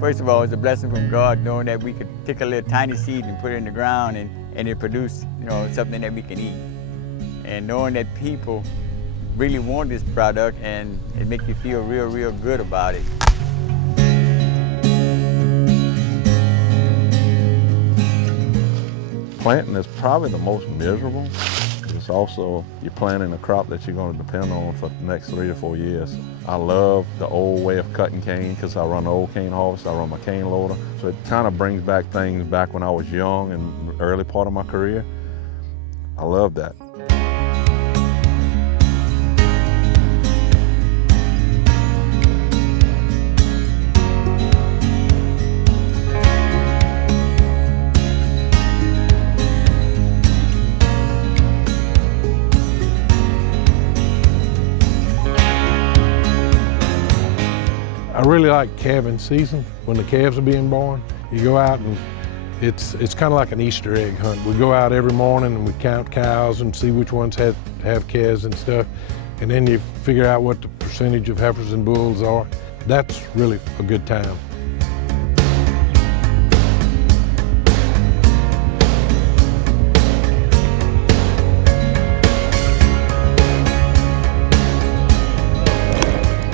First of all, it's a blessing from God, knowing that we could take a little tiny seed and put it in the ground and it produce, something that we can eat. And knowing that people really want this product, and it makes you feel real good about it. Planting is probably the most miserable. It's also, you're planting a crop that you're going to depend on for the next 3 to 4 years. I love the old way of cutting cane because I run the old cane harvest, I run my cane loader. So it kind of brings back things back when I was young and the early part of my career. I love that. I really like calving season, when the calves are being born. You go out and it's kind of like an Easter egg hunt. We go out every morning and we count cows and see which ones have calves and stuff. And then you figure out what the percentage of heifers and bulls are. That's really a good time.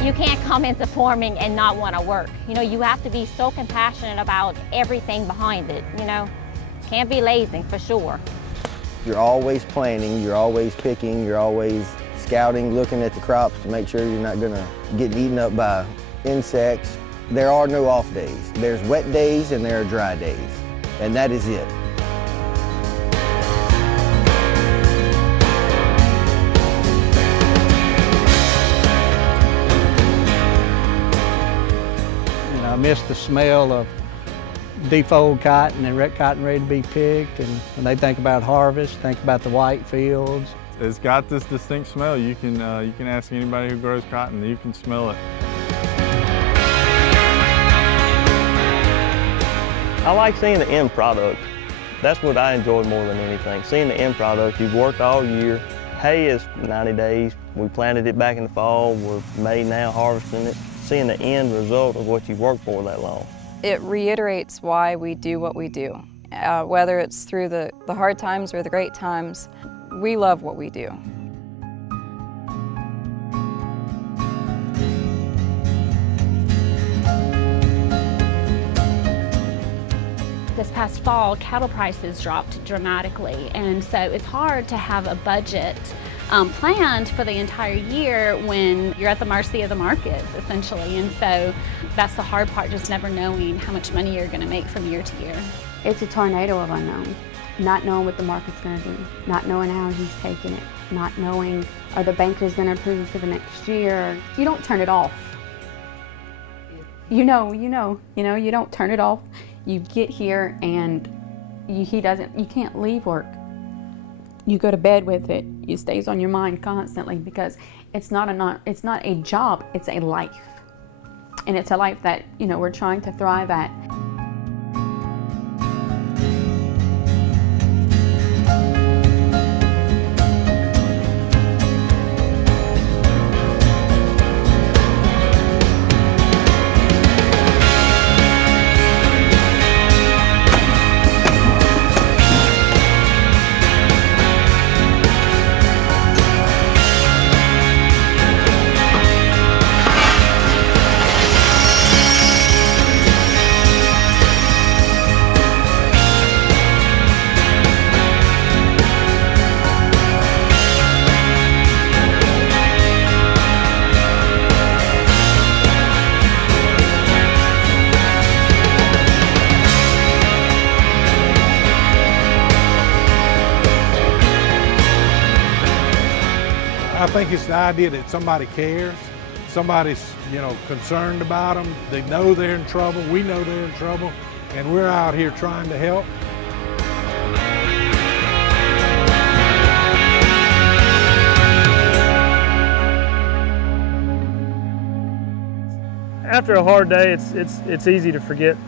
You can't come into farming and not want to work. You have to be so compassionate about everything behind it, Can't be lazy, for sure. You're always planting, you're always picking, you're always scouting, looking at the crops to make sure you're not gonna get eaten up by insects. There are no off days. There's wet days and there are dry days, and that is it. I miss the smell of defold cotton and red cotton ready to be picked, and when they think about harvest, think about the white fields. It's got this distinct smell. You can ask anybody who grows cotton, you can smell it. I like seeing the end product. That's what I enjoy more than anything, seeing the end product. You've worked all year. Hay is 90 days. We planted it back in the fall. We're May now harvesting it. Seeing the end result of what you've worked for that long. It reiterates why we do what we do. Whether it's through the hard times or the great times, we love what we do. This past fall, cattle prices dropped dramatically, and so it's hard to have a budget planned for the entire year when you're at the mercy of the markets, essentially. And so that's the hard part, just never knowing how much money you're going to make from year to year. It's a tornado of unknown. Not knowing what the market's going to do, not knowing how he's taking it, not knowing are the bankers going to approve it for the next year. You don't turn it off. You don't turn it off. You get here and you can't leave work. You go to bed with it. It stays on your mind constantly because it's not a job, it's a life. And it's a life that, we're trying to thrive at. I think it's the idea that somebody cares, somebody's, concerned about them. They know they're in trouble, we know they're in trouble, and we're out here trying to help. After a hard day, it's easy to forget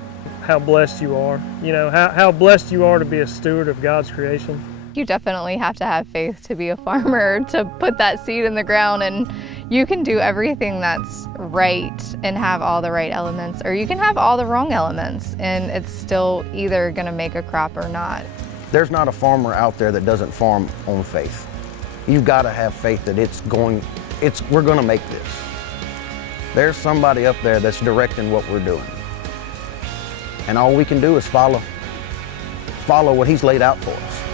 how blessed you are. How blessed you are to be a steward of God's creation. You definitely have to have faith to be a farmer, to put that seed in the ground and, You can do everything that's right and have all the right elements, or you can have all the wrong elements and it's still either gonna make a crop or not. There's not a farmer out there that doesn't farm on faith. You've got to have faith that we're gonna make this. There's somebody up there that's directing what we're doing. And all we can do is follow what he's laid out for us.